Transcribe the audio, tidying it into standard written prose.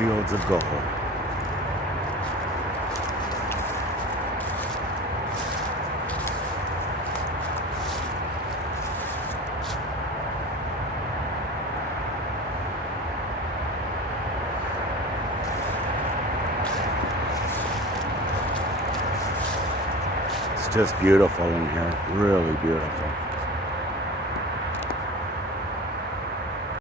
fields of gold. It's just beautiful in here, really beautiful.